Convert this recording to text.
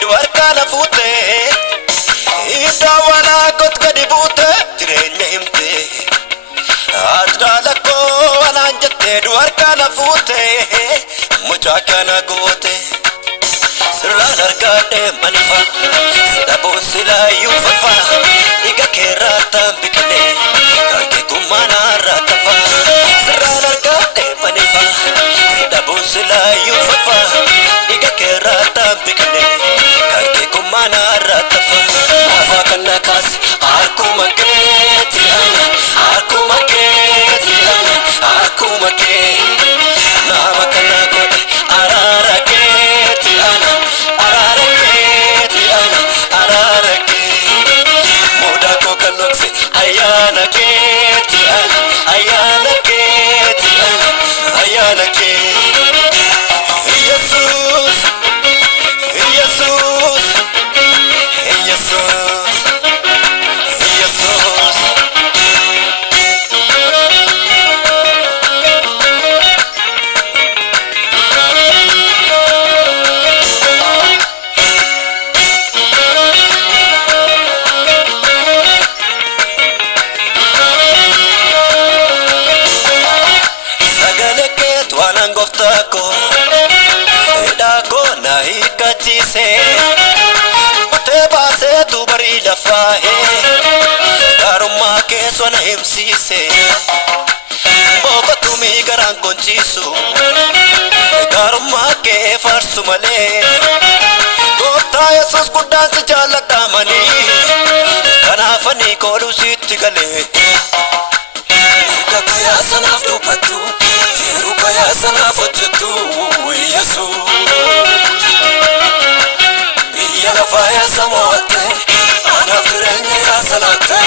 duwar kana fuute ida wala kot gadi buute jireenya himte adala ko ananjate duwar kana fuute mucha kana goote sirraan argaadhe manifa sidaboo silaa yuufafa dhiiga keerraataan biqile kankee kummaanaarraa tafa sirraan argaadhe manifa sidaboo silaa yuufafa dhiiga keerraataan biqile kankee kummaanaarraa tafa afaa kana kaas akkuma keeti ana akkuma keeti ana akkuma kee nama kana godhe araara keeti ana araara keeti ana araara kee muda ko kanokse ayana keeti ana ayana keeti ana ayana kee Jesus Jesus Jesus Jesus Goftako edako na hikachise ute base tu bari lafahe daruma ke sona himsise boga tumi garan konchisu daruma ke farsu male gofta yesus kudan se jalata mani kanafani kolu sitigale kaya sanaf tu patu kaya sanaf tu yesus biya la faya samote ana frene asalate